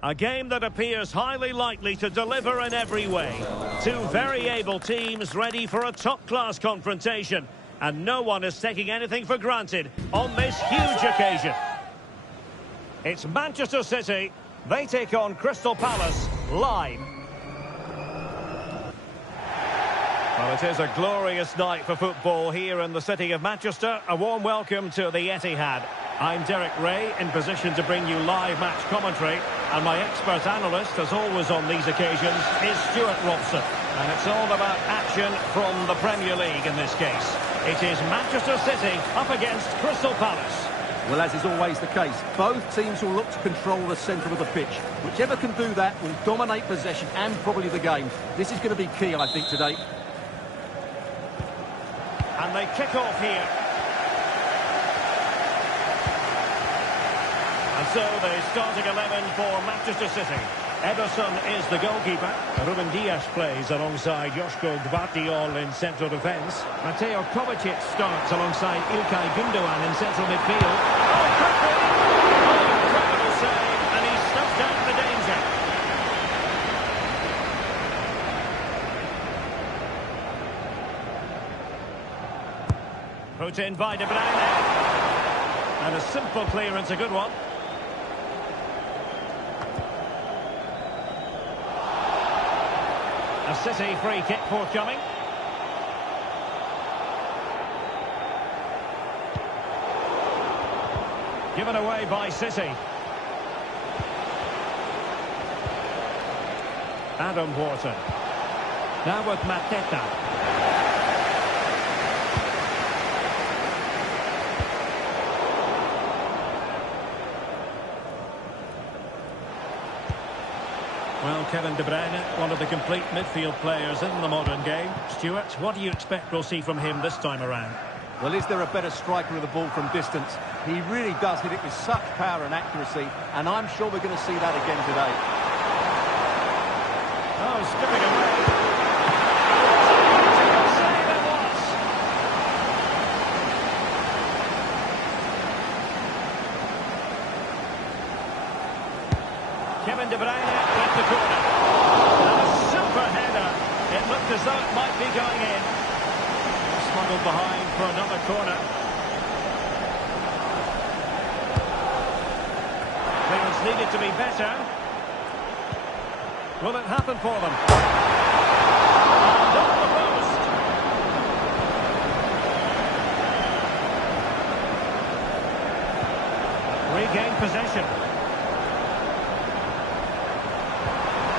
A game that appears highly likely to deliver in every way. Two very able teams ready for a top-class confrontation. And no one is taking anything for granted on this huge occasion. It's Manchester City. They take on Crystal Palace live. Well, it is a glorious night for football here in the city of Manchester. A warm welcome to the Etihad. I'm Derek Ray, in position to bring you live match commentary. And my expert analyst, as always on these occasions, is Stuart Robson. And it's all about action from the Premier League in this case. It is Manchester City up against Crystal Palace. Well, as is always the case, both teams will look to control the centre of the pitch. Whichever can do that will dominate possession and probably the game. This is going to be key, I think, today. And they kick off here. And so the starting 11 for Manchester City. Ederson is the goalkeeper. Ruben Dias plays alongside Joško Gvardiol in central defence. Mateo Kovacic starts alongside Ilkay Gundogan in central midfield. Oh, quickly! Oh, incredible save, and he stuffed out the danger. Put in by De Bruyne. And a simple clearance, a good one. A City free kick forthcoming. Given away by City. Adam Wharton. Now with Mateta. Well, Kevin De Bruyne, one of the complete midfield players in the modern game. Stuart, what do you expect we'll see from him this time around? Well, is there a better striker of the ball from distance? He really does hit it with such power and accuracy, and I'm sure we're going to see that again today. Oh, skipping away. Save it was. Kevin De Bruyne with the corner. And a super header. It looked as though it might be going in. Smuggled behind for another corner. Clearance needed to be better. Will it happen for them? And off the post. Regain possession.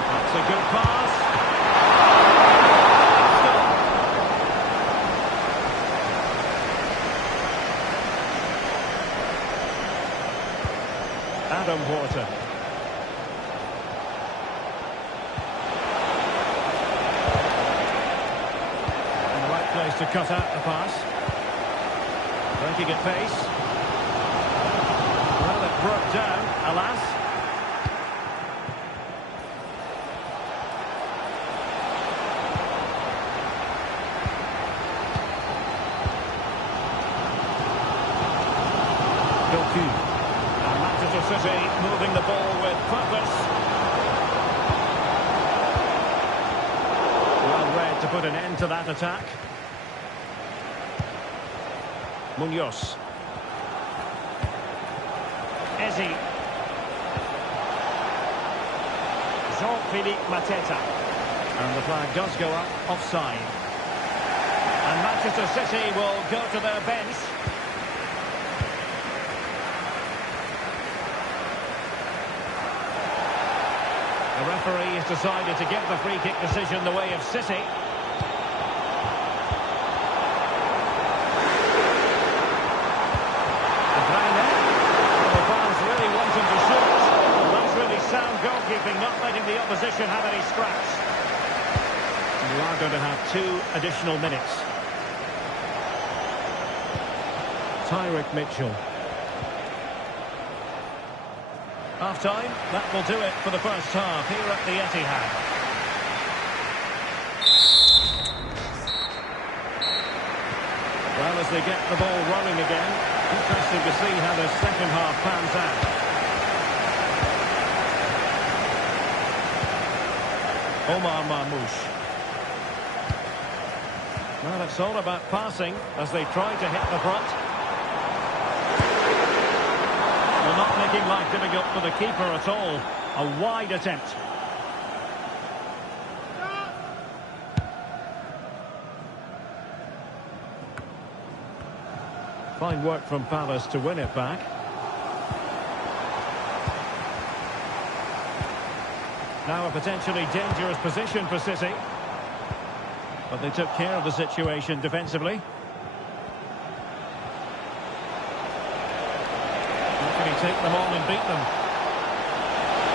That's a good pass. Adam Wharton. In the right place to cut out the pass. Breaking at pace. Well, it broke down, alas. Doku. City moving the ball with purpose. Well read to put an end to that attack. Munoz. Ezi. Jean-Philippe Mateta. And the flag does go up offside. And Manchester City will go to their bench. The referee has decided to give the free kick decision the way of City. De Bruyne. The fans really want him to shoot. That's really sound goalkeeping, not letting the opposition have any scraps. And we are going to have 2 additional minutes. Tyrick Mitchell. Half-time, that will do it for the first half here at the Etihad. Well, as they get the ball rolling again, interesting to see how the second half pans out. Omar Marmoush. Well, it's all about passing as they try to hit the front. Well, not making life difficult for the keeper at all. A wide attempt. Fine work from Palace to win it back. Now a potentially dangerous position for City. But they took care of the situation defensively. How can he take them on and beat them?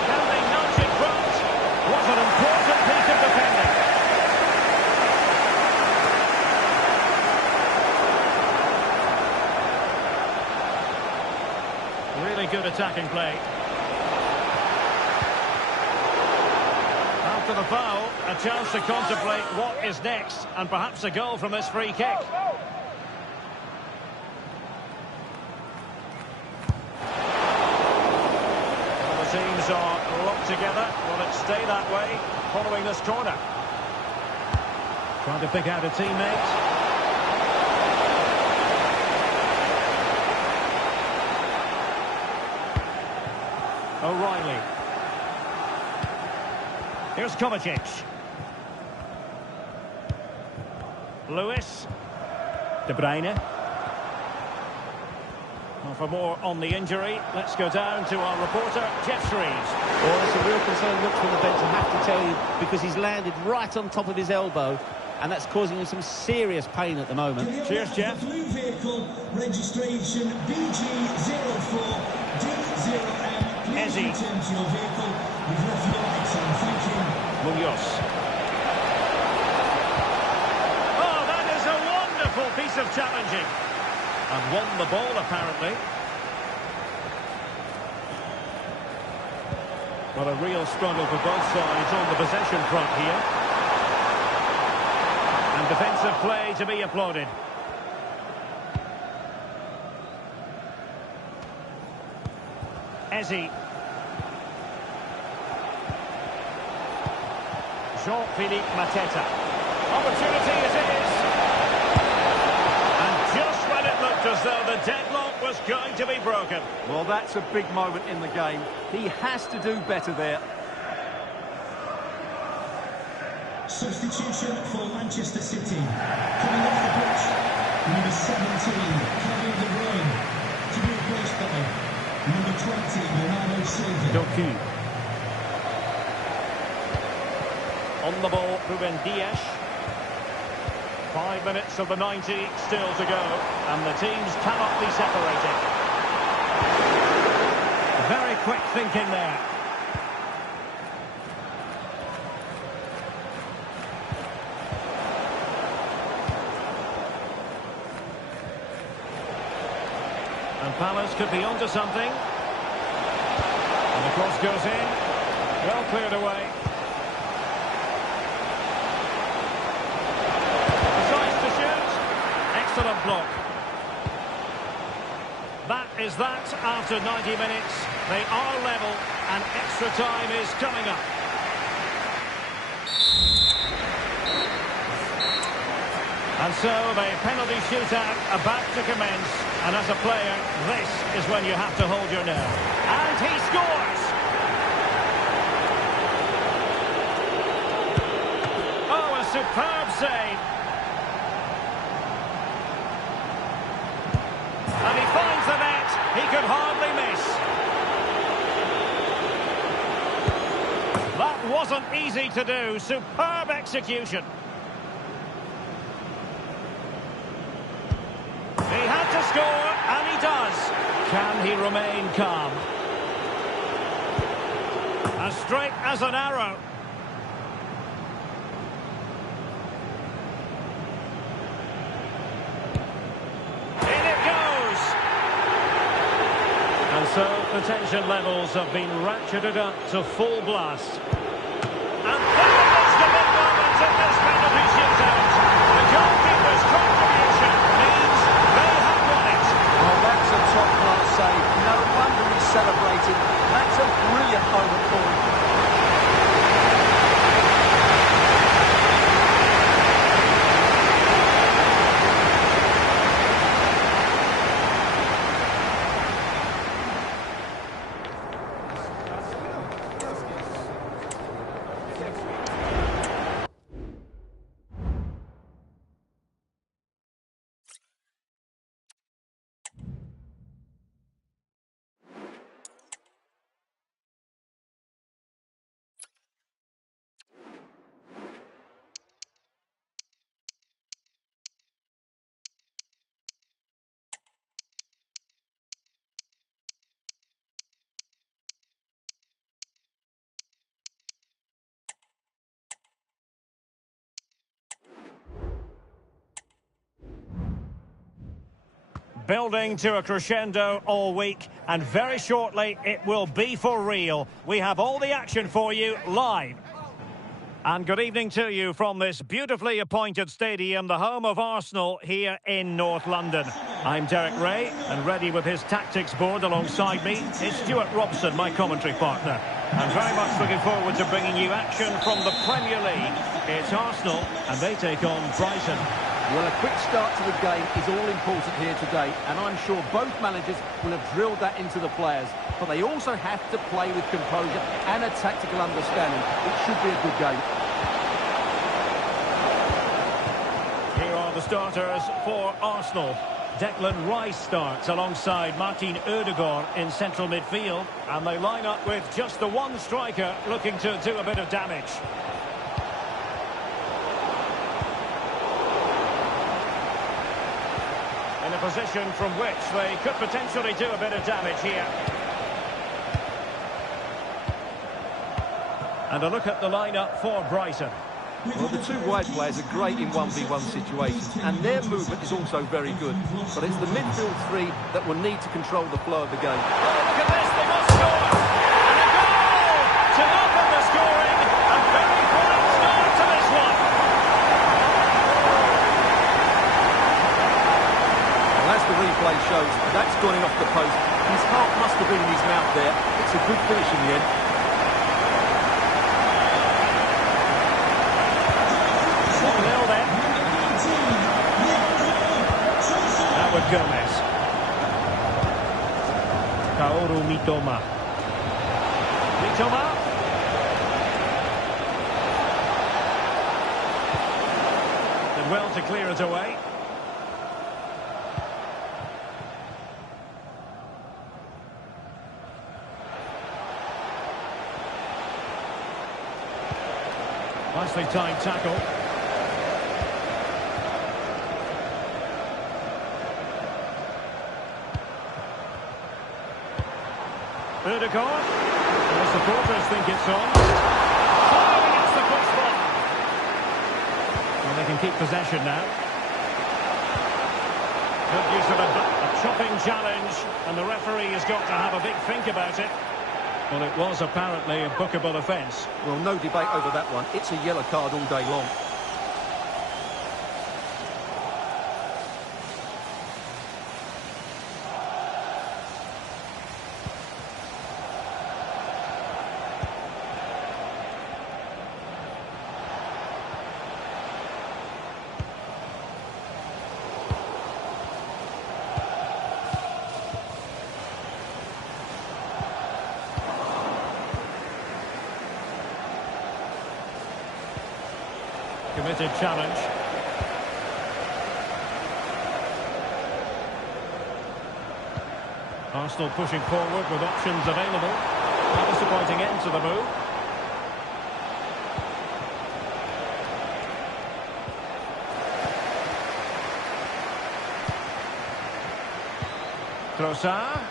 Can they nudge in front? What an important piece of defending. Really good attacking play. After the foul, a chance to contemplate what is next, and perhaps a goal from this free kick. Well, the teams are locked together. Will it stay that way following this corner? Trying to pick out a teammate. O'Reilly. Here's Kovacic. Lewis. De Bruyne. Well, for more on the injury, let's go down to our reporter, Jeff Shreves. Well, it's a real concern look from the bench, I have to tell you, because he's landed right on top of his elbow, and that's causing him some serious pain at the moment. Cheers, Jeff. Blue vehicle registration BG04D0M. Please Ezzy. return to your vehicle. You've left your lights on. Thank you. Munoz. Oh, that is a wonderful piece of challenging. And won the ball, apparently. Well, a real struggle for both sides on the possession front here. And defensive play to be applauded. Ezzy. Jean-Philippe Mateta. Opportunity it is. And just when it looked as though the deadlock was going to be broken. Well, that's a big moment in the game. He has to do better there. Substitution for Manchester City. Coming off the pitch, number 17, Kevin De Bruyne, to be replaced by number 20, Bernardo Silva. Doku. On the ball, Ruben Dias. 5 minutes of the 90 still to go, and the teams cannot be separated. Very quick thinking there. And Palace could be onto something. And the cross goes in. Well cleared away. Excellent block. That is that after 90 minutes. They are level and extra time is coming up. And so the penalty shootout about to commence. And as a player, this is when you have to hold your nerve. And he scores! Oh, a superb save. And he finds the net. He could hardly miss. That wasn't easy to do. Superb execution. He had to score, and he does. Can he remain calm? As straight as an arrow. So the tension levels have been ratcheted up to full blast. And there is the big moment in this penalty shootout. The goalkeeper's contribution means they have won it. Oh, that's a top-class save. No wonder he's celebrating. That's a brilliant moment for him. Building to a crescendo all week, and very shortly it will be for real. We have all the action for you live. And good evening to you from this beautifully appointed stadium, the home of Arsenal here in North London. I'm Derek Ray, and ready with his tactics board alongside me is Stuart Robson, my commentary partner. I'm very much looking forward to bringing you action from the Premier League. It's Arsenal, and they take on Brighton. Well, a quick start to the game is all important here today, and I'm sure both managers will have drilled that into the players. But they also have to play with composure and a tactical understanding. It should be a good game. Here are the starters for Arsenal. Declan Rice starts alongside Martin Ødegaard in central midfield, and they line up with just the one striker looking to do a bit of damage. In a position from which they could potentially do a bit of damage here. And a look at the lineup for Brighton. Well, the two wide players are great in 1v1 situations, and their movement is also very good. But it's the midfield three that will need to control the flow of the game. Oh, look at this, they must score! And a goal to open the scoring. A very fine start to this one. Well, as the replay shows, that's gone in off the post. His heart must have been in his mouth there. It's a good finish in the end. Gomez. Kaoru Mitoma. Mitoma. Did well to clear it away. Nicely timed tackle. Ødegaard. The supporters think it's on. Firing against the crossbar. Well, they can keep possession now. Good use of a chopping challenge, and the referee has got to have a big think about it. Well, it was apparently a bookable offence. Well, no debate over that one. It's a yellow card all day long. Committed challenge. Arsenal pushing forward with options available. A disappointing end to the move. Trossard.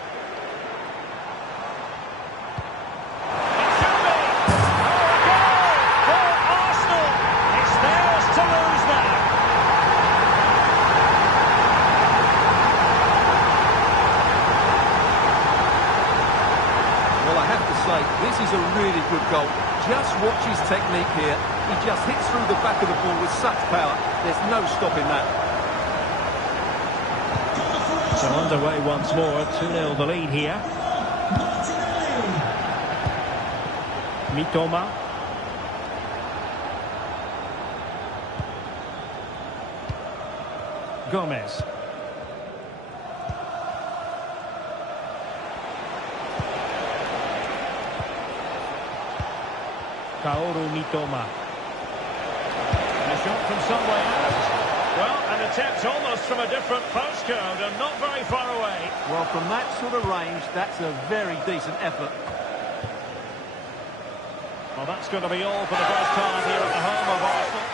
This is a really good goal. Just watch his technique here. He just hits through the back of the ball with such power. There's no stopping that. So underway once more. 2-0 the lead here. Mitoma. Gomez. Kaoru Mitoma. And a shot from somewhere out. Well, an attempt almost from a different postcode and not very far away. Well, from that sort of range, that's a very decent effort. Well, that's going to be all for the first time here at the home of Arsenal.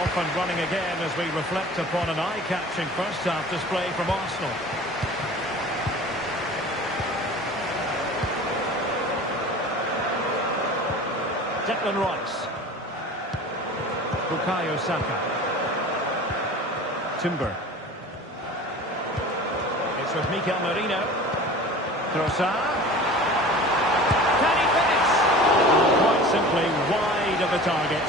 Off and running again as we reflect upon an eye-catching first-half display from Arsenal. Declan Rice. Bukayo Saka. timber. It's with Mikel Merino. Trossard. Can he finish? Quite simply wide of the target.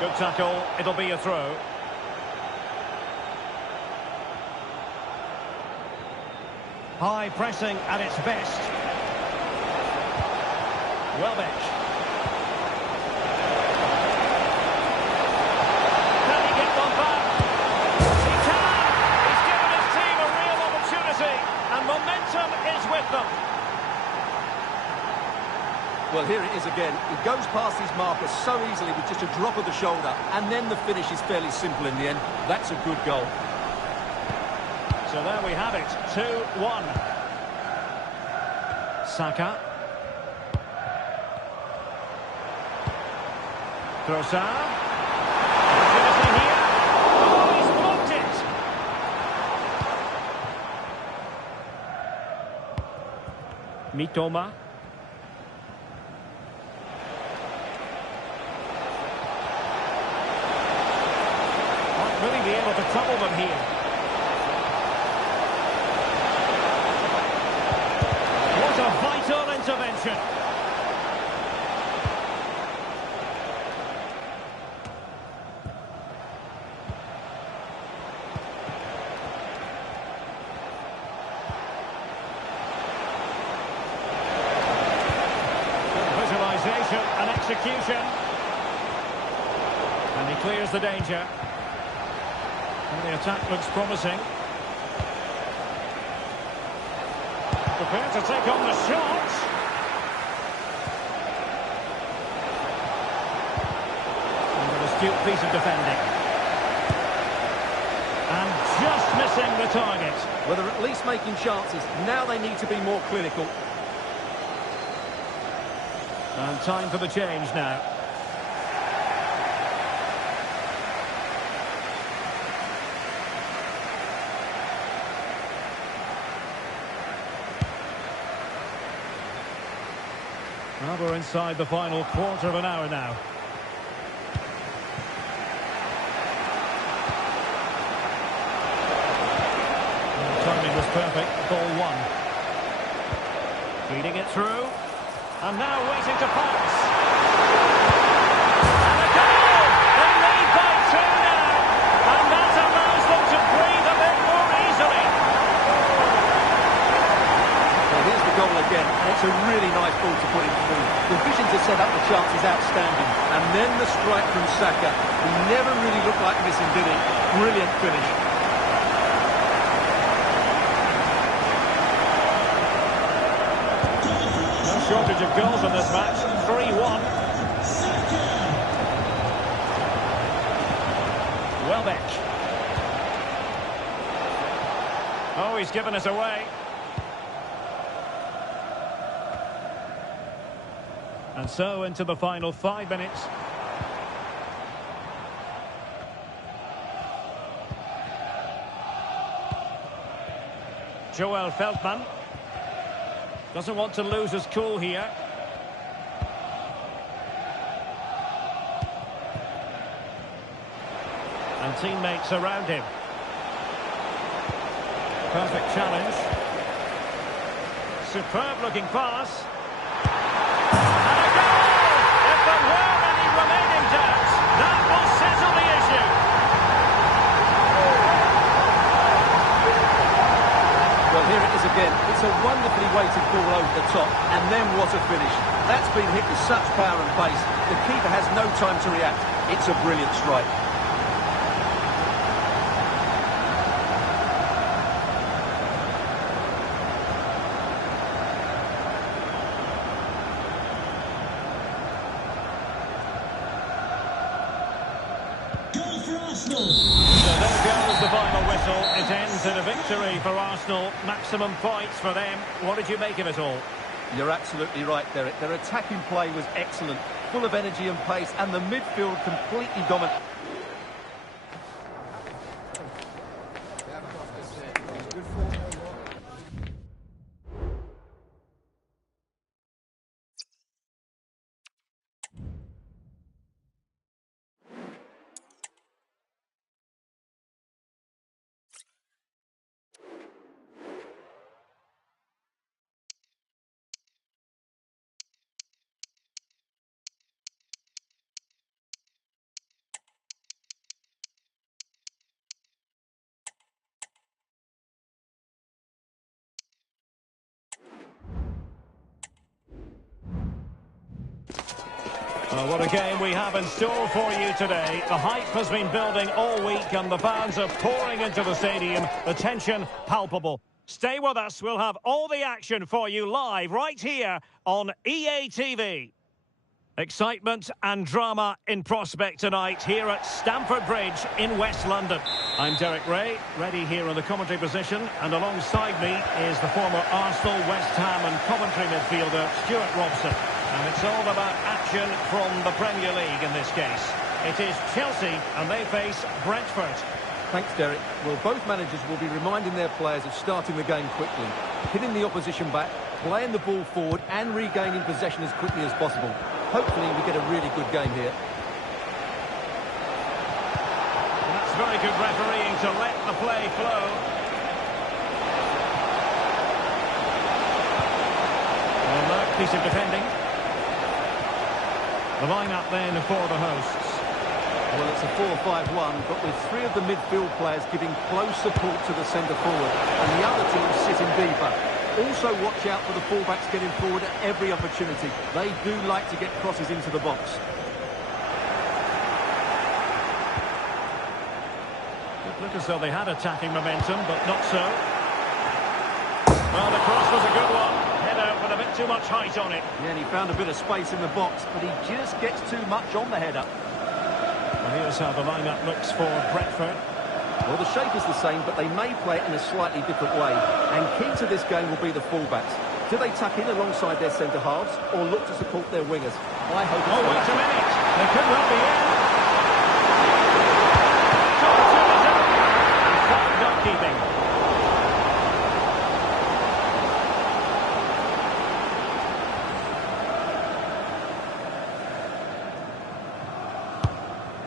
Good tackle. It'll be a throw. High pressing at its best. Welbeck. Can he get one back? He can! He's given his team a real opportunity, and momentum is with them. Well, here it is again. He goes past his marker so easily with just a drop of the shoulder, and then the finish is fairly simple in the end. That's a good goal. So there we have it, 2-1. Saka. Trossard. Opportunity here. Oh, he's blocked it. Mitoma. Might really be able to trouble them here. A vital intervention. Good visualization and execution. And he clears the danger. And the attack looks promising. Prepared to take on the shot. And an astute piece of defending. And just missing the target. Well, they're at least making chances. Now they need to be more clinical. And time for the change now. Well, we're inside the final quarter of an hour now. The timing was perfect, ball one. Feeding it through, and now waiting to pass. And a goal! They lead by two now, and that allows them to breathe a bit more easily. Well, here's the goal again, and it's a really nice ball to put him through. The vision to set up the chance is outstanding. And then the strike from Saka. He never really looked like missing, did he? Brilliant finish. No shortage of goals in this match. 3-1. Welbeck. Oh, he's given us away. And so into the final 5 minutes. Joel Feldman doesn't want to lose his cool here. And teammates around him. Perfect challenge. Superb looking pass. Again, it's a wonderfully weighted ball over the top, and then what a finish. That's been hit with such power and pace. The keeper has no time to react. It's a brilliant strike. Goal for Arsenal. So there goes the final whistle. It ends in a victory for Arsenal. Maximum points for them. What did you make of it all? You're absolutely right, Derek. Their attacking play was excellent, full of energy and pace, and the midfield completely dominant. Well, what a game we have in store for you today. The hype has been building all week and the fans are pouring into the stadium. The tension palpable. Stay with us. We'll have all the action for you live right here on EA TV. Excitement and drama in prospect tonight here at Stamford Bridge in West London. I'm Derek Ray, ready here in the commentary position, and alongside me is the former Arsenal, West Ham and Coventry midfielder Stuart Robson. And it's all about action from the Premier League in this case. It is Chelsea and they face Brentford. Thanks, Derek. Well, both managers will be reminding their players of starting the game quickly, hitting the opposition back, playing the ball forward and regaining possession as quickly as possible. Hopefully we get a really good game here. And that's very good refereeing to let the play flow. Well, no piece of defending. The line-up then for the hosts. Well, it's a 4-5-1, but with three of the midfield players giving close support to the centre forward, and the other team sitting deeper. Also watch out for the fullbacks getting forward at every opportunity. They do like to get crosses into the box. It looked as though they had attacking momentum, but not so. Well, the cross was a good one. Head out with a bit too much height on it. Yeah, and he found a bit of space in the box, but he just gets too much on the header. And here's how the lineup looks for Brentford. Well, the shape is the same, but they may play it in a slightly different way. And key to this game will be the fullbacks. Do they tuck in alongside their centre-halves or look to support their wingers? I hope it's... Oh, wait a minute. They could well be in. Fine goalkeeping.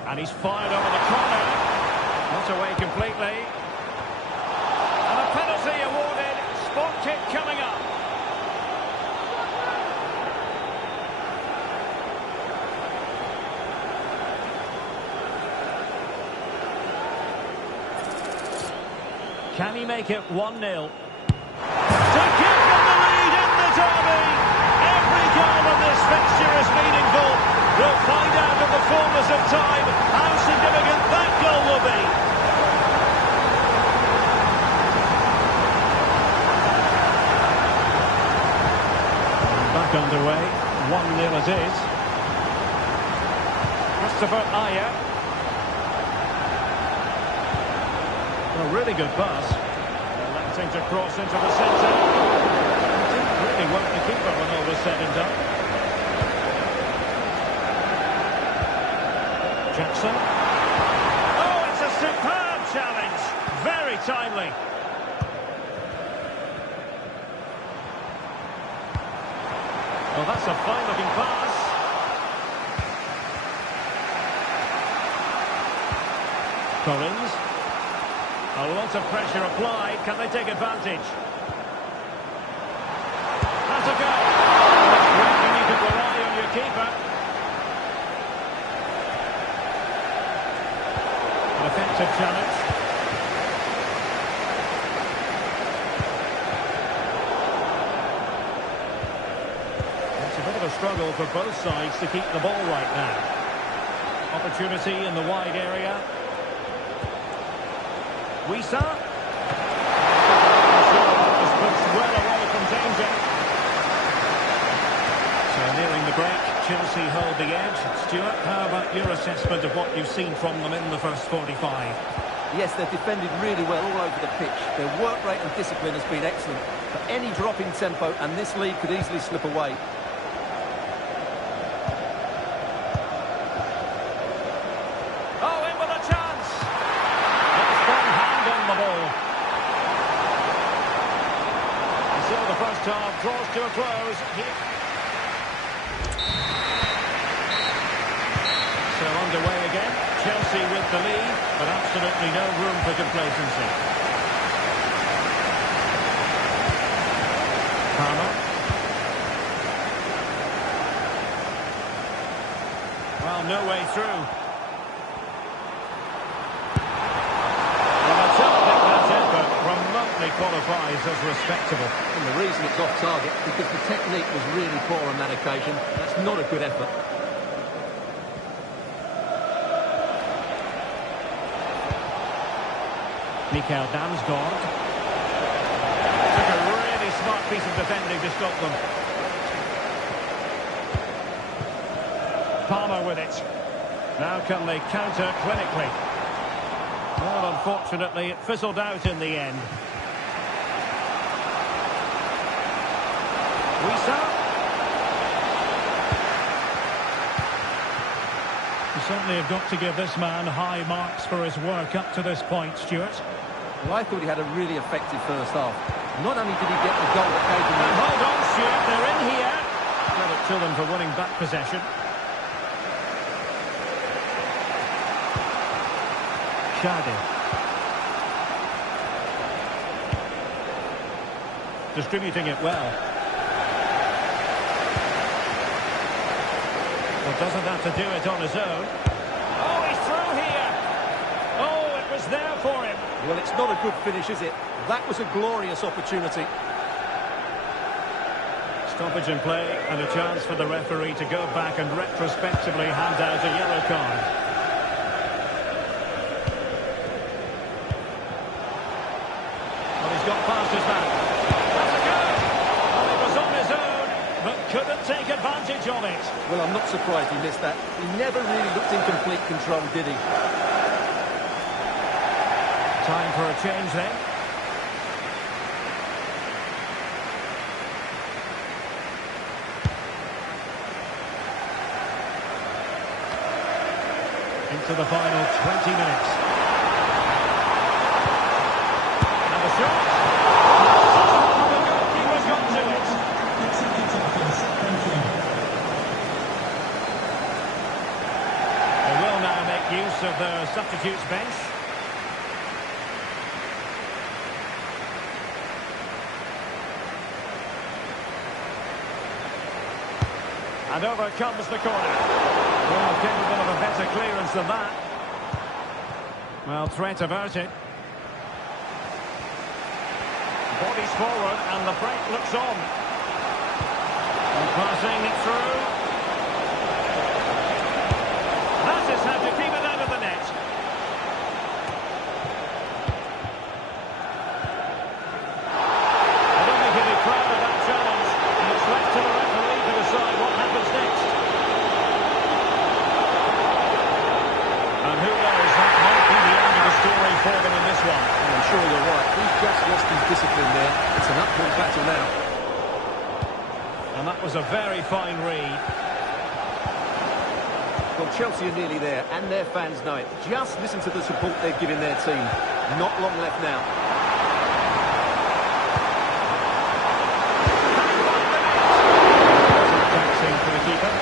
And he's fired over the corner. Not away completely. And a penalty awarded. Spot kick coming up. Can he make it 1-0? To give them the lead in the derby. Every goal of this fixture is meaningful. We'll find out in the fullness of time how significant that goal will be. Back underway, 1-0 it is. Christopher Ayer. A really good pass. Electing to cross into the centre. Didn't really work the keeper when all was said and done. Jackson. Oh, it's a superb challenge. Very timely. Well, that's a fine-looking pass. Collins. A lot of pressure applied. Can they take advantage? That's a goal. When you can rely on your keeper. An effective challenge. It's a bit of a struggle for both sides to keep the ball right now. Opportunity in the wide area. Wisa. Just pushed well away from danger. So nearing the break, Chelsea hold the edge. Stuart, how about your assessment of what you've seen from them in the first 45? Yes, they've defended really well all over the pitch. Their work rate and discipline has been excellent. But any drop in tempo and this lead could easily slip away. Half draws to a close here. So underway again. Chelsea with the lead, but absolutely no room for complacency. Palmer. Well, no way through. Qualifies as respectable. And the reason it's off target because the technique was really poor on that occasion. That's not a good effort. Mikael Damsgaard. Took a really smart piece of defending to stop them. Palmer with it. Now can they counter clinically? Well, unfortunately, it fizzled out in the end. Wisa. You certainly have got to give this man high marks for his work up to this point, Stuart. Well, I thought he had a really effective first half. Not only did he get the goal that gave him the... Hold on, Stuart, they're in here. Credit to them for winning back possession. Shadi. Distributing it well. Well, doesn't have to do it on his own. Oh, he's through here. Oh, it was there for him. Well, it's not a good finish, is it? That was a glorious opportunity. Stoppage in play and a chance for the referee to go back and retrospectively hand out a yellow card. Well, he's got past his man. That's a goal! Well, he was on his own, but couldn't take advantage of it. Well, I'm not surprised he missed that. He never really looked in complete control, did he? Time for a change then. Into the final 20 minutes. And the shot. The goalkeeper's got to it. They will now make use of the substitutes bench. And over comes the corner. Well, capable of a better clearance than that. Well, threat averted. Bodies forward and the break looks on. And passing it through. That is how to keep it out of the net. I don't think he'll be proud of that challenge. And it's left to the referee to decide what happens next. And who knows, that might be the end of the story for them in this one. I'm sure you're right. He's just lost his discipline there. It's an uphill battle now. And that was a very fine read. Well, Chelsea are nearly there, and their fans know it. Just listen to the support they're giving their team. Not long left now. Taxing for the keeper.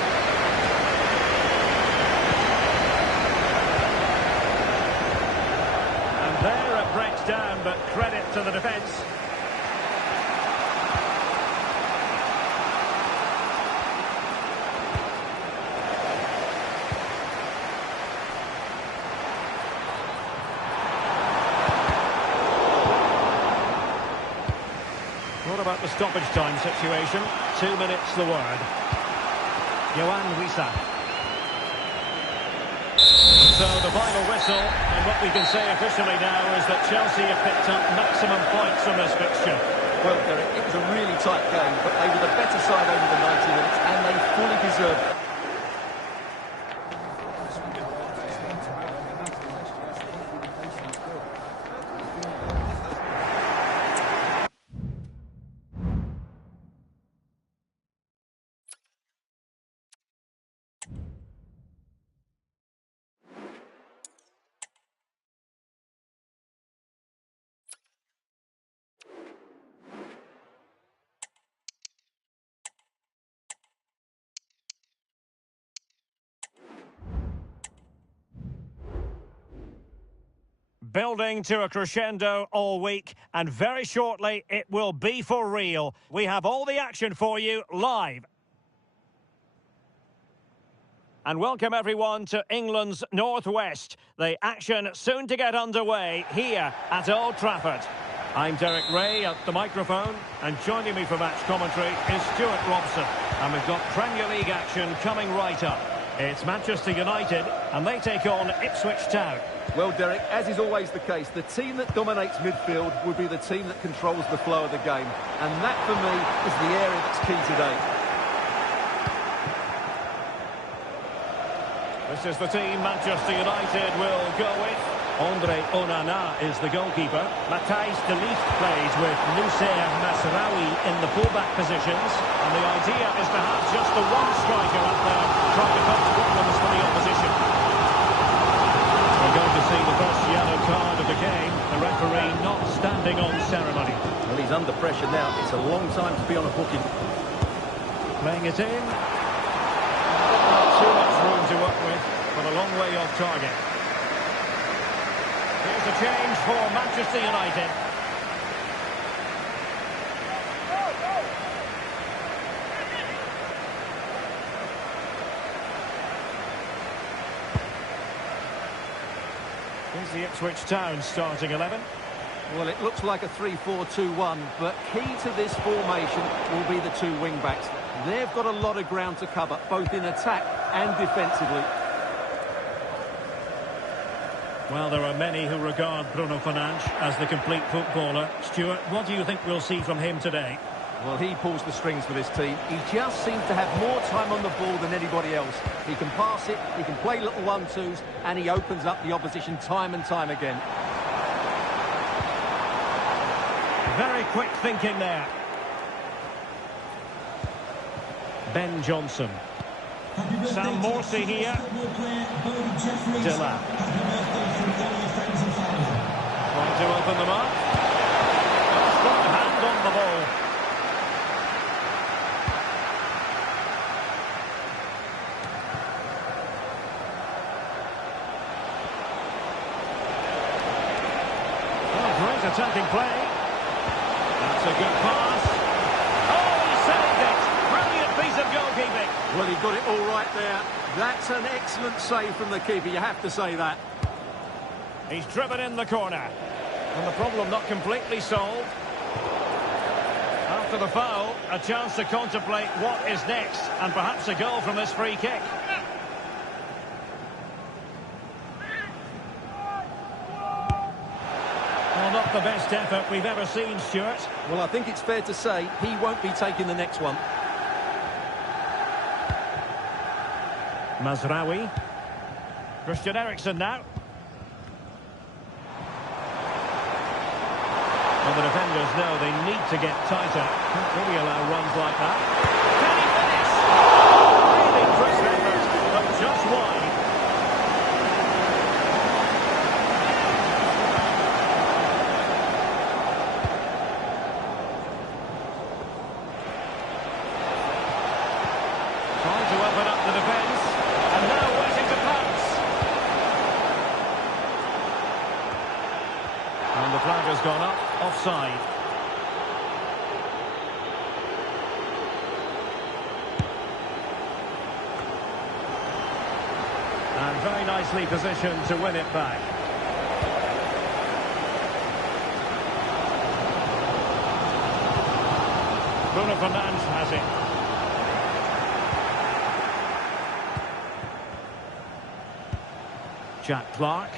And there it breaks down, but credit to the defence. What about the stoppage time situation? 2 minutes the word. Johan Wisa. So the final whistle, and what we can say officially now is that Chelsea have picked up maximum points from this fixture. Well, Derek, it was a really tight game, but they were the better side over the 90 minutes, and they fully deserved it. Building to a crescendo all week, and very shortly it will be for real. We have all the action for you live. And welcome everyone to England's Northwest. The action soon to get underway here at Old Trafford. I'm Derek Ray at the microphone, and joining me for match commentary is Stuart Robson. And we've got Premier League action coming right up. It's Manchester United, and they take on Ipswich Town. Well, Derek, as is always the case, the team that dominates midfield will be the team that controls the flow of the game. And that, for me, is the area that's key today. This is the team Manchester United will go with. Andre Onana is the goalkeeper. Matthijs de Ligt plays with Noussair Masraoui in the fullback positions. And the idea is to have just the one striker up there trying to cause problems for the opposition. We're going to see the first yellow card of the game. The referee not standing on ceremony. Well, he's under pressure now. It's a long time to be on a booking. Playing it in. Not too much room to work with, but a long way off target. Here's a change for Manchester United. Here's the Ipswich Town starting 11. Well, it looks like a 3-4-2-1, but key to this formation will be the two wing-backs. They've got a lot of ground to cover, both in attack and defensively. Well, there are many who regard Bruno Fernandes as the complete footballer. Stuart, what do you think we'll see from him today? Well, he pulls the strings for this team. He just seems to have more time on the ball than anybody else. He can pass it, he can play little one-twos, and he opens up the opposition time and time again. Very quick thinking there. Ben Johnson. Sam Morsey here. Dilla. Trying to open them up. Strong hand on the ball. Oh, great attacking play. That's a good pass. Oh, he saved it. Brilliant piece of goalkeeping. Well, he got it all right there. That's an excellent save from the keeper, you have to say that. He's driven in the corner. And the problem not completely solved. After the foul, a chance to contemplate what is next, and perhaps a goal from this free kick. Well, not the best effort we've ever seen, Stuart. Well, I think it's fair to say he won't be taking the next one. Masraoui. Christian Eriksen now. And the defenders know they need to get tighter. Can't really allow runs like that. Can he finish? Really crisp effort, but just wide. Trying to open up the defence. And now waiting to pounce. And the flag has gone up. Offside. And very nicely positioned to win it back. Bruno Fernandes has it. Jack Clark.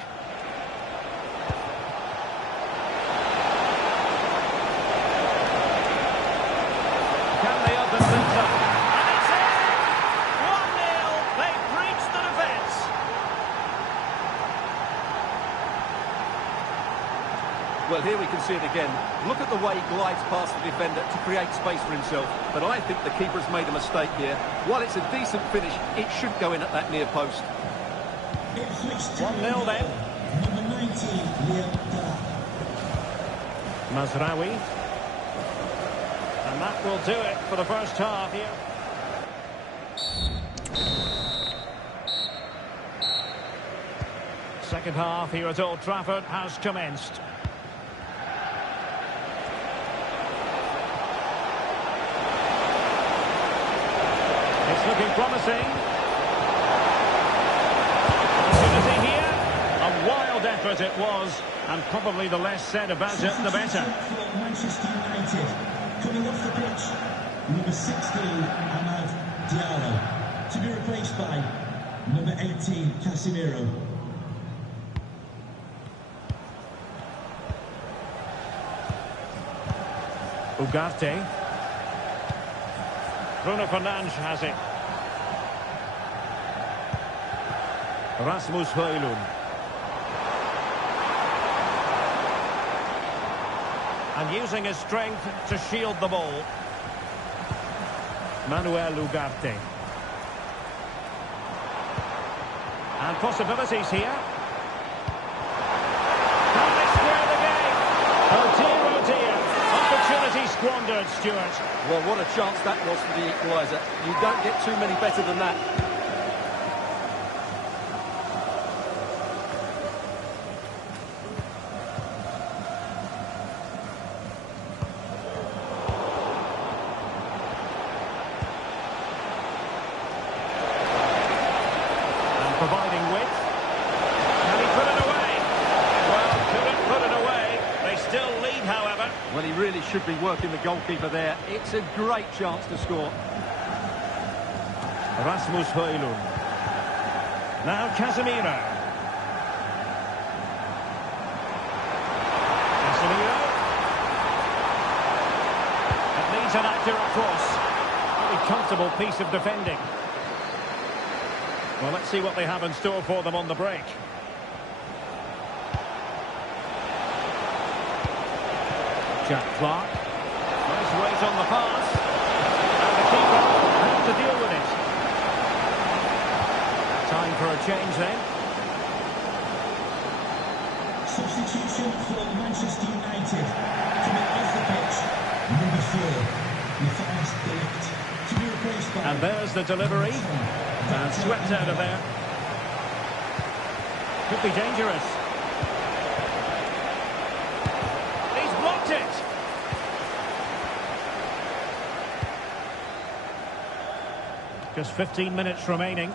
Can they open things up? And it's in! 1-0. They've breached the defence. Well, here we can see it again. Look at the way he glides past the defender to create space for himself. But I think the keeper's made a mistake here. While it's a decent finish, it should go in at that near post. 1-0 then. Number 19, Masraoui. And that will do it for the first half here. Second half here at Old Trafford has commenced. It's looking promising. Opportunity here. A wild effort it was, and probably the less said about it, the better. For Manchester United, coming off the pitch, number 16, Amad Diallo, to be replaced by Number 18, Casemiro. Ugarte. Bruno Fernandes has it. Rasmus Højlund. And using his strength to shield the ball. Manuel Ugarte. And possibilities here. Can they square the game? Oh dear, oh dear. Opportunity squandered, Stuart. Well, what a chance that was for the equaliser. You don't get too many better than that. Providing width. Can he put it away? Well, couldn't put it away. They still lead, however. Well, he really should be working the goalkeeper there. It's a great chance to score. Rasmus Højlund. Now Casemiro. Casemiro. It needs an accurate cross. Really comfortable piece of defending. Well, let's see what they have in store for them on the break. Jack Clark. Nice weight on the pass. And the keeper has to deal with it. Time for a change then. Substitution for Manchester United. Coming off the pitch, number 4, Matthias de Ligt. To be replaced by... And there's the delivery. And swept out of there. Could be dangerous. He's blocked it. Just 15 minutes remaining.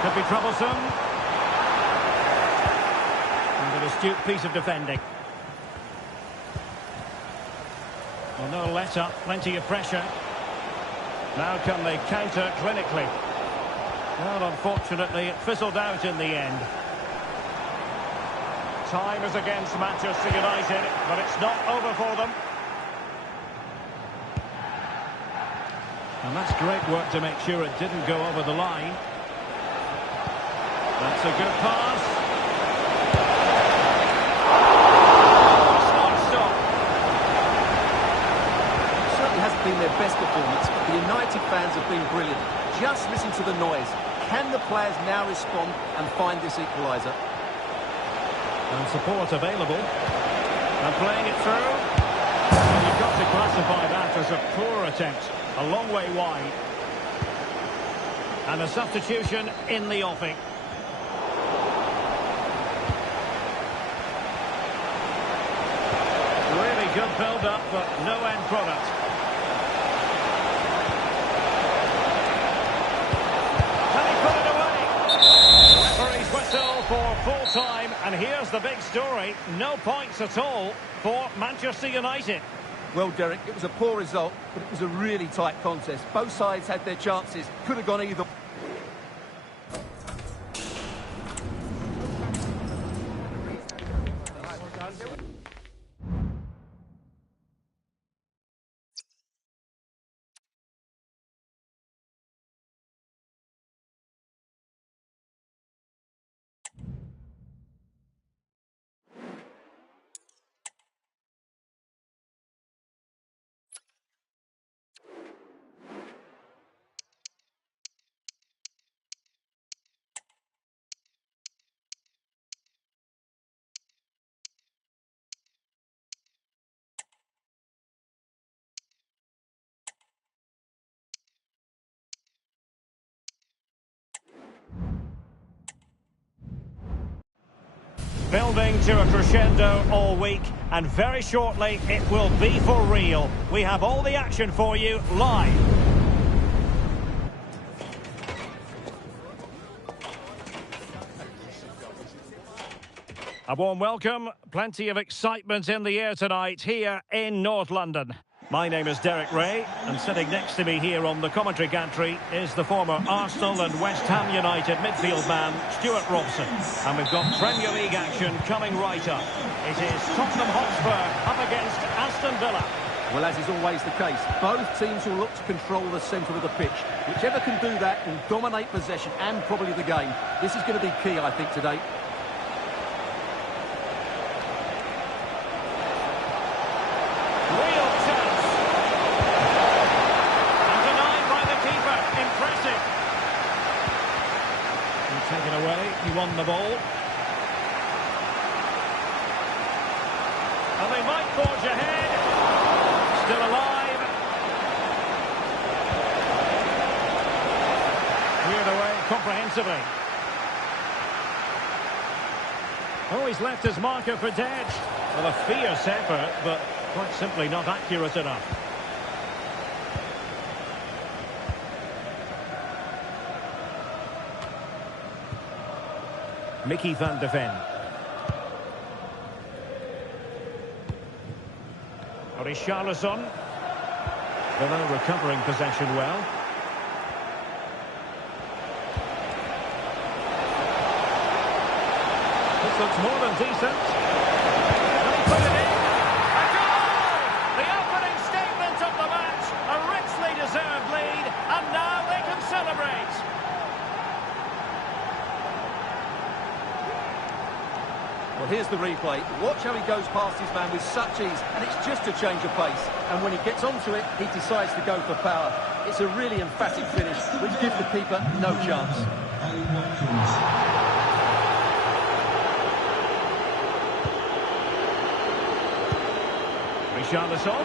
Could be troublesome. And an astute piece of defending. Well, no let-up, plenty of pressure. Now can they counter clinically? Well, unfortunately, it fizzled out in the end. Time is against Manchester United, but it's not over for them. And that's great work to make sure it didn't go over the line. That's a good pass. Hasn't been their best performance, but the United fans have been brilliant. Just listen to the noise. Can the players now respond and find this equaliser? And support available. And playing it through. Well, you've got to classify that as a poor attempt. A long way wide. And a substitution in the offing. Really good build-up, but no end product. Referee's whistle for full time, and here's the big story. No points at all for Manchester United. Well, Derek, it was a poor result, but it was a really tight contest. Both sides had their chances. Could have gone either. Building to a crescendo all week, and very shortly it will be for real. We have all the action for you live. A warm welcome, plenty of excitement in the air tonight here in North London. My name is Derek Ray, and sitting next to me here on the commentary gantry is the former Arsenal and West Ham United midfield man, Stuart Robson. And we've got Premier League action coming right up. It is Tottenham Hotspur up against Aston Villa. Well, as is always the case, both teams will look to control the centre of the pitch. Whichever can do that will dominate possession and probably the game. This is going to be key, I think, today. Real chance. And denied by the keeper. Impressive. And taken away. He won the ball. And they might forge ahead. Still alive. Cleared away comprehensively. Oh, he's left his marker for dead. Well, a fierce effort, but quite simply not accurate enough. Mickey van de Ven. Richarlison. Villa recovering possession well. This looks more than decent. And he put it in. A goal! The opening statement of the match. A richly deserved lead. And now they can celebrate. Well, here's the replay. Watch how he goes past his man with such ease, and it's just a change of pace. And when he gets onto it, he decides to go for power. It's a really emphatic finish, which gives the keeper no chance. Richarlison.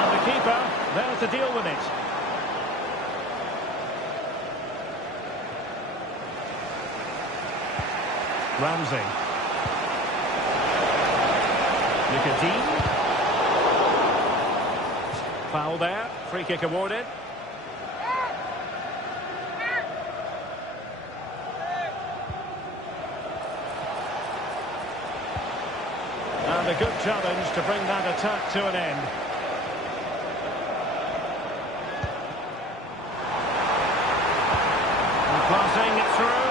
And the keeper there to deal with it. Ramsey. Nicodine. Foul there. Free kick awarded. And a good challenge to bring that attack to an end. And passing it through.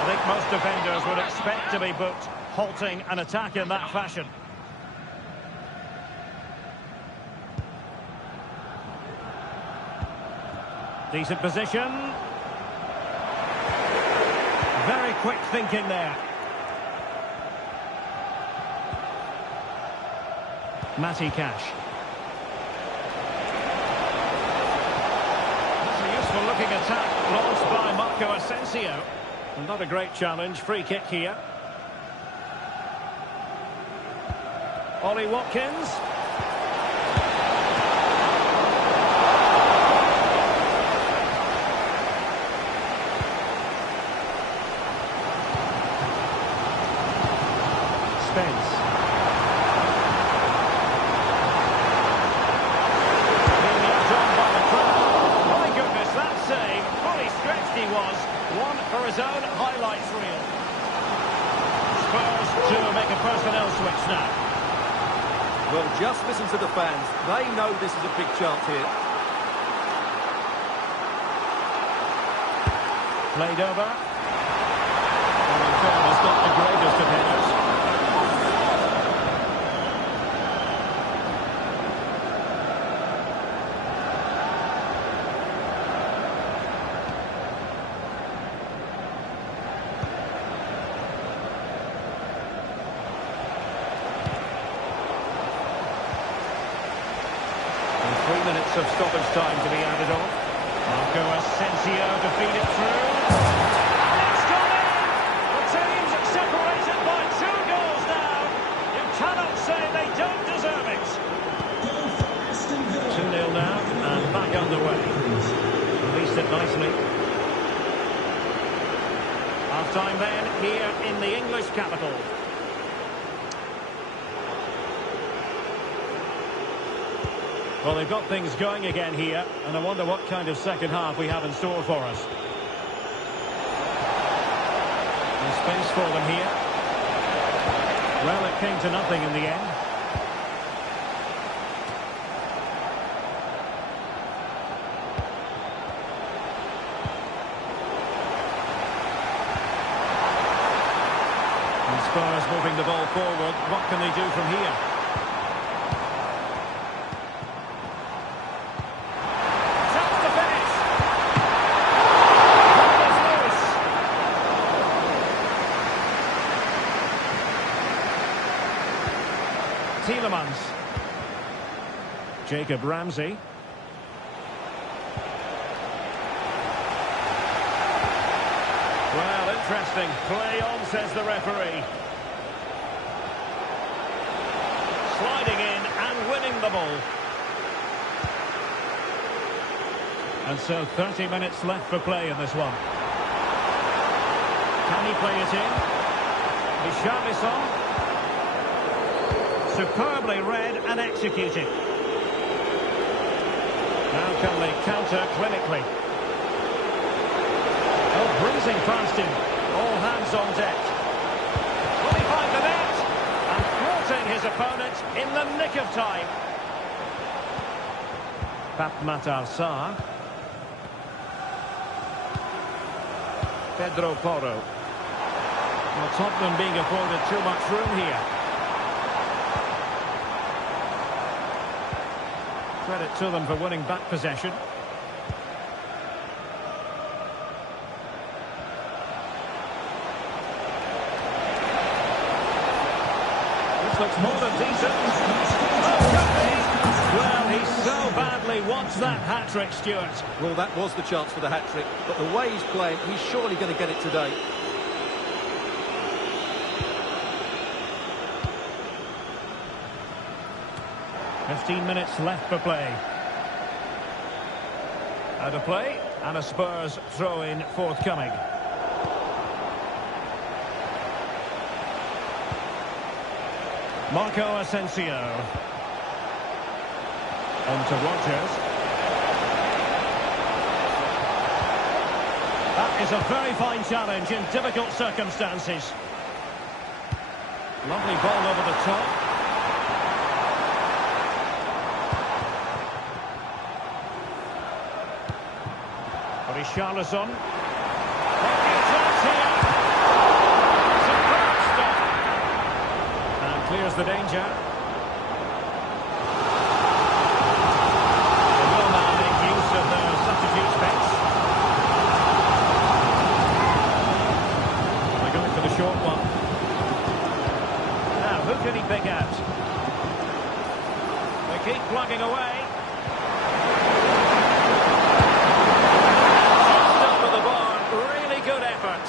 I think most defenders would expect to be booked, halting an attack in that fashion. Decent position. Very quick thinking there. Matty Cash. That's a useful looking attack launched by Marco Asensio. Not a great challenge. Free kick here. Ollie Watkins. Spence. Being left on by the crowd. My goodness, that save. Fully stretched he was. One for his own highlights reel. Spurs to make a personnel switch now. Well, just listen to the fans. They know this is a big chance here. Played over. And in fairness, not the greatest of headers. And 3 minutes of stoppage time to be added on. Marco Asensio to feed it through. And it's gone in! The teams are separated by 2 goals now. You cannot say they don't deserve it. 2-0 now, and back underway. Released it nicely. Half-time then, here in the English capital. Well, they've got things going again here, and I wonder what kind of second half we have in store for us. There's space for them here. Well, it came to nothing in the end. And Spurs moving the ball forward. What can they do from here? Chance to finish. Ball is loose. Tielemans. Jacob Ramsey. Well, interesting. Play on, says the referee. Sliding in and winning the ball. And so 30 minutes left for play in this one. Can he play it in? Richarlison. Superbly read and executed. Now can they counter clinically? Oh, breezing past him. All hands on deck. Will he find the net? And thwarting his opponent in the nick of time. Pap Matar Sarr. Pedro Porro. Well, Tottenham being afforded too much room here. Credit to them for winning back possession. This looks more than decent. Well, he so badly wants that hat-trick, Stuart. Well, that was the chance for the hat-trick, but the way he's playing, he's surely going to get it today. "15 minutes left for play. Out of play, and a Spurs throw-in forthcoming. Marco Asensio. On to Rodgers. That is a very fine challenge in difficult circumstances. Lovely ball over the top. Richarlison. Plenty of chance here. Superb stop. And clears the danger. They will now make use of their substitutes bench. They're going for the short one. Now, who can he pick out? They keep plugging away. Good effort.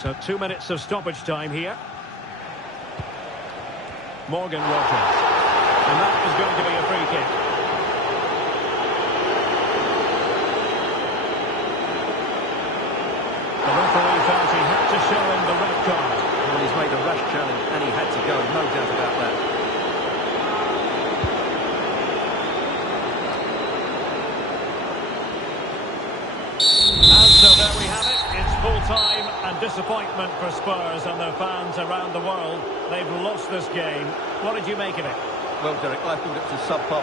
So 2 minutes of stoppage time here. Morgan Rodgers. And that is going to be a free kick. The referee felt he had to show him the red card. Well, he's made a rash challenge and he had to go, no doubt about that. And so there we have it. It's full time and disappointment for Spurs and their fans around the world. They've lost this game. What did you make of it? Well, Derek, I thought it was a subpar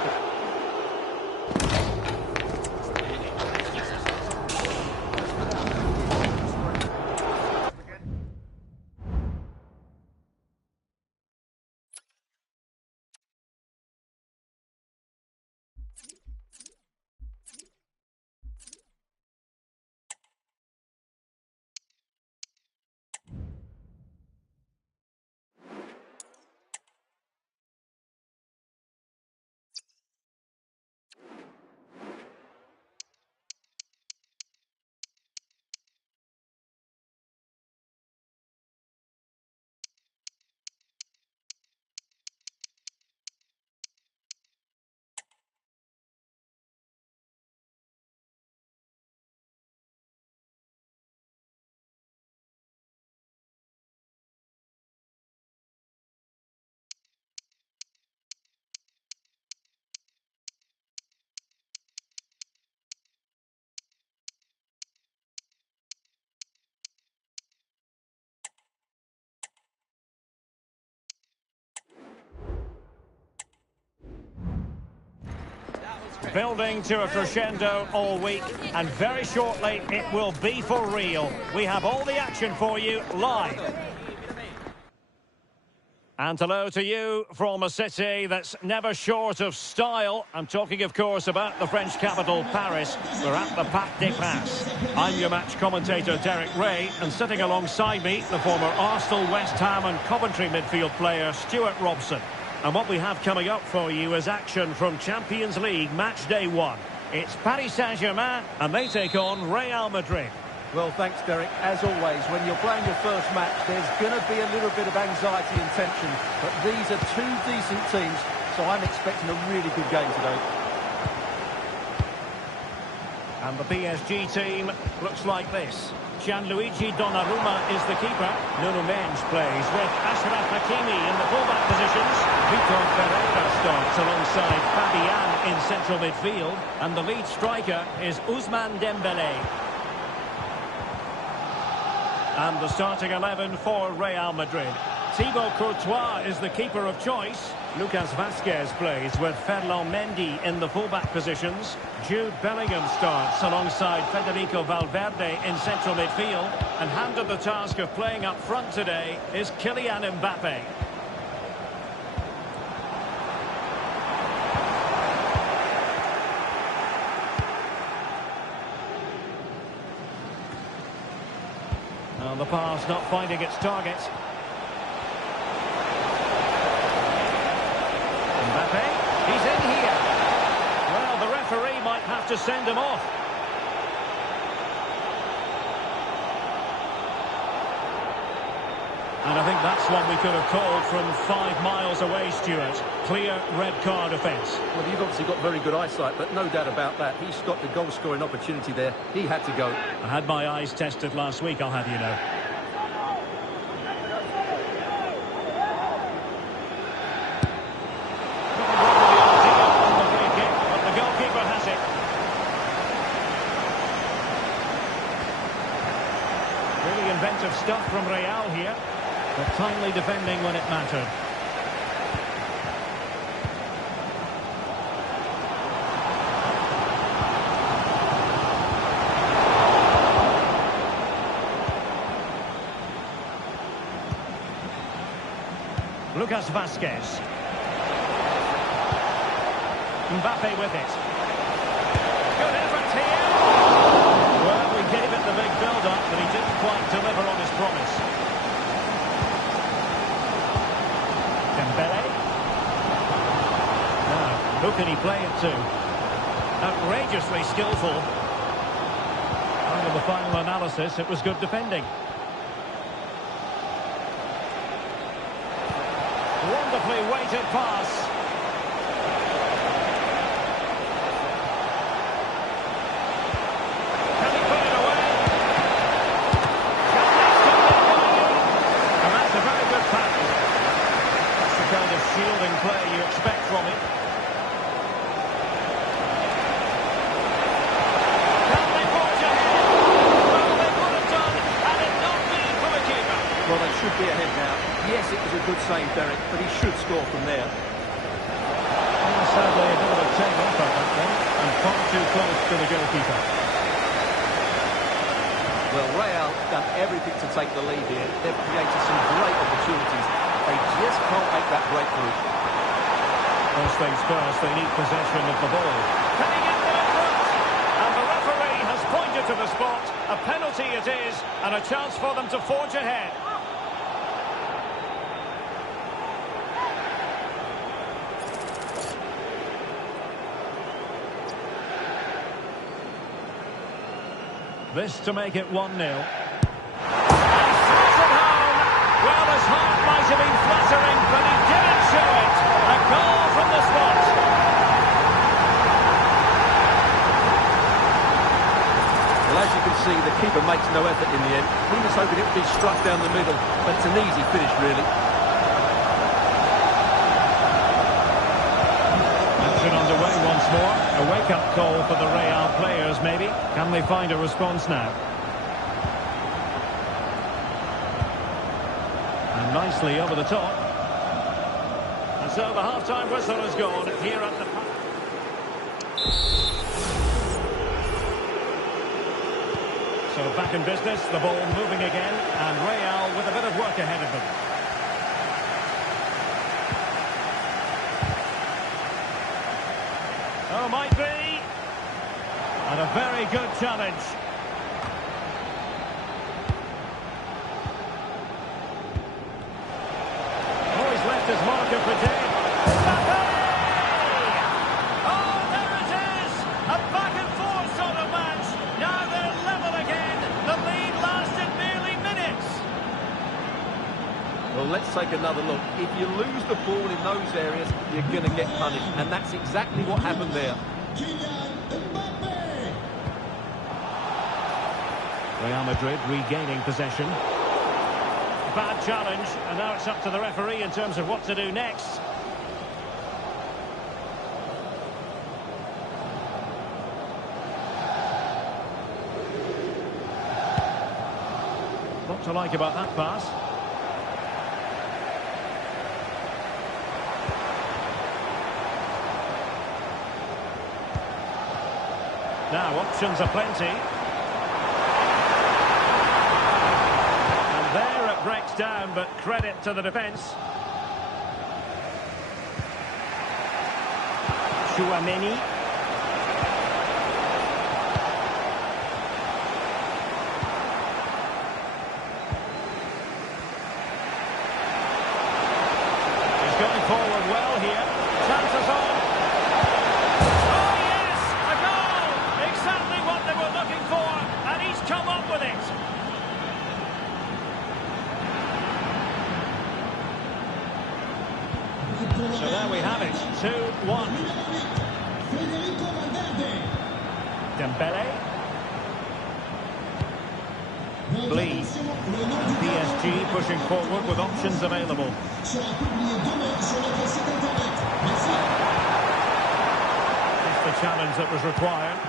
building to a crescendo all week, and very shortly it will be for real. We have all the action for you live. And hello to you from a city that's never short of style. I'm talking, of course, about the French capital, Paris. We're at the Parc des Princes. I'm your match commentator, Derek Ray, and sitting alongside me, the former Arsenal, West Ham and Coventry midfield player, Stuart Robson. And what we have coming up for you is action from Champions League match day 1. It's Paris Saint-Germain, and they take on Real Madrid. Well, thanks, Derek. As always, when you're playing your first match, there's going to be a little bit of anxiety and tension. But these are two decent teams, so I'm expecting a really good game today. And the PSG team looks like this. Gianluigi Donnarumma is the keeper. Nuno Mendes plays with Achraf Hakimi in the fullback positions. Vitor Pereira starts alongside Fabian in central midfield. And the lead striker is Ousmane Dembélé. And the starting 11 for Real Madrid. Thibaut Courtois is the keeper of choice. Lucas Vazquez plays with Ferland Mendy in the fullback positions. Jude Bellingham starts alongside Federico Valverde in central midfield. And handed the task of playing up front today is Kylian Mbappe. And the pass not finding its target. Mbappe, he's in here. Well, the referee might have to send him off. And I think that's one we could have called from 5 miles away, Stuart. Clear red card offence. Well, you've obviously got very good eyesight, but no doubt about that. He stopped a goal-scoring opportunity there. He had to go. I had my eyes tested last week, I'll have you know. Really inventive stuff from Real here, but timely defending when it mattered. Lucas Vazquez. Mbappe with it. Good effort here. Well, we gave it the big build-up, but he didn't quite deliver on his promise. Dembele. Now, who can he play it to? Outrageously skillful. And in the final analysis, it was good defending. Wonderfully weighted pass. Can he put it away? And that's a very good pass. That's the kind of shielding play you expect from him. Can they forge ahead? Well, they would have done had it not been for the keeper. Well, they should be ahead now. Yes, it was a good save, Derek, but he should score from there. Well, sadly, a bit of a take-off at that one, and far too close to the goalkeeper. Well, Real done everything to take the lead here. They've created some great opportunities. They just can't make that breakthrough. First things first, they need possession of the ball. Can he get them in front? And the referee has pointed to the spot. A penalty it is, and a chance for them to forge ahead. This to make it 1-0. And throws it home. Well, his heart might have been fluttering, but he didn't show it. A goal from the spot. Well, as you can see, the keeper makes no effort in the end. He was hoping it would be struck down the middle, but it's an easy finish, really. Action underway once more. A wake-up call for the Real players, maybe. Can they find a response now? And nicely over the top. And so the half-time whistle has gone here at the... So back in business, the ball moving again, and Real with a bit of work ahead of them. Oh, might be. And a very good challenge. Oh, he's left his marker for dead. Oh, there it is! A back-and-forth sort of match. Now they're level again. The lead lasted merely minutes. Well, let's take another look. If you lose the ball in those areas, you're going to get punished. And that's exactly what happened there. Real Madrid regaining possession. Bad challenge, and now it's up to the referee in terms of what to do next. What to like about that pass? Now options are plenty. There it breaks down, but credit to the defence. Chouameni. He's going forward well here. Chances on. Oh yes, a goal! Exactly what they were looking for, and he's come up with it. So there we have it, 2-1. Dembele. Bleed. PSG pushing forward with options available. It's the challenge that was required.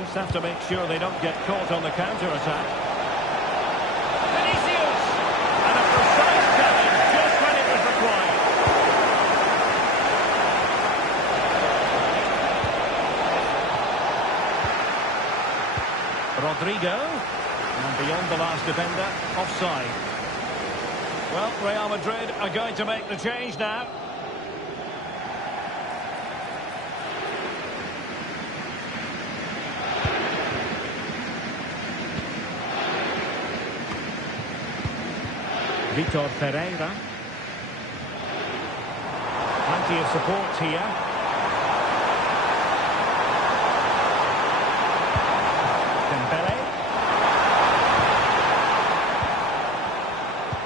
Just have to make sure they don't get caught on the counter-attack. Vinicius! And a precise challenge just when it was required. Rodrigo, and beyond the last defender, offside. Well, Real Madrid are going to make the change now. Vitor Pereira. Plenty of support here.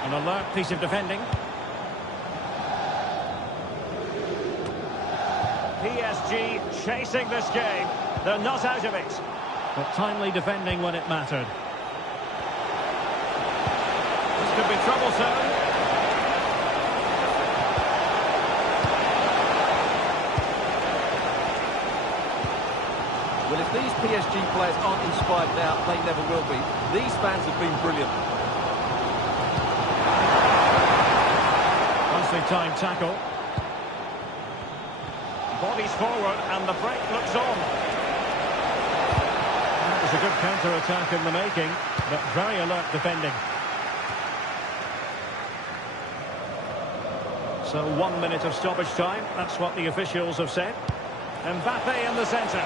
An alert piece of defending. PSG chasing this game. They're not out of it. But timely defending when it mattered. This could be troublesome. Well, if these PSG players aren't inspired now, they never will be. These fans have been brilliant. Time tackle. Bodies forward and the break looks on. That was a good counter-attack in the making, but very alert defending. So 1 minute of stoppage time, that's what the officials have said. Mbappe in the centre.